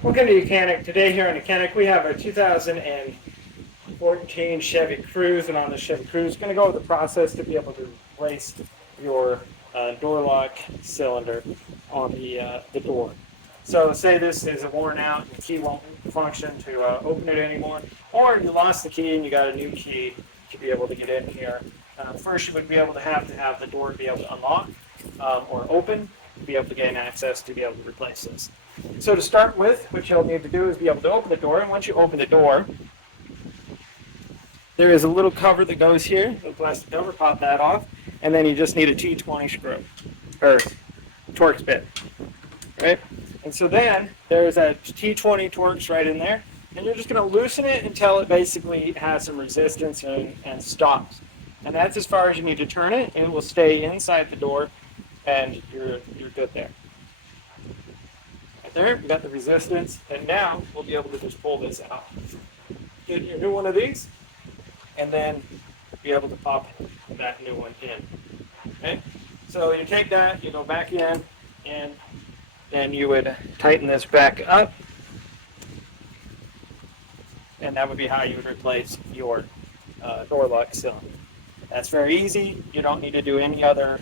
Welcome to YOUCANIC. Today here on YOUCANIC we have a 2014 Chevy Cruze, and on the Chevy Cruze, going to go over the process to be able to replace your door lock cylinder on the door. So say this is a worn out and the key won't function to open it anymore, or you lost the key and you got a new key to be able to get in here. First you would be able to have the door be able to unlock or open to be able to gain access to be able to replace this. So to start with, what you'll need to do is be able to open the door, and once you open the door, there is a little cover that goes here, a plastic cover, pop that off, and then you just need a T20 screw, or Torx bit, right? And so then there's a T20 Torx right in there, and you're just going to loosen it until it basically has some resistance and stops. And that's as far as you need to turn it, and it will stay inside the door, and you're good there. Right there, we got the resistance, and now we'll be able to just pull this out. Get your new one of these, and then be able to pop that new one in. Okay, so you take that, you go back in, and then you would tighten this back up, and that would be how you would replace your door lock cylinder. That's very easy. You don't need to do any other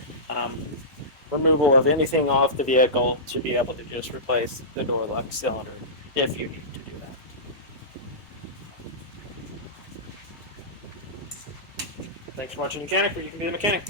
removal of anything off the vehicle to be able to just replace the door lock cylinder if you need to do that. Thanks for watching YOUCANIC, where you can be a mechanic.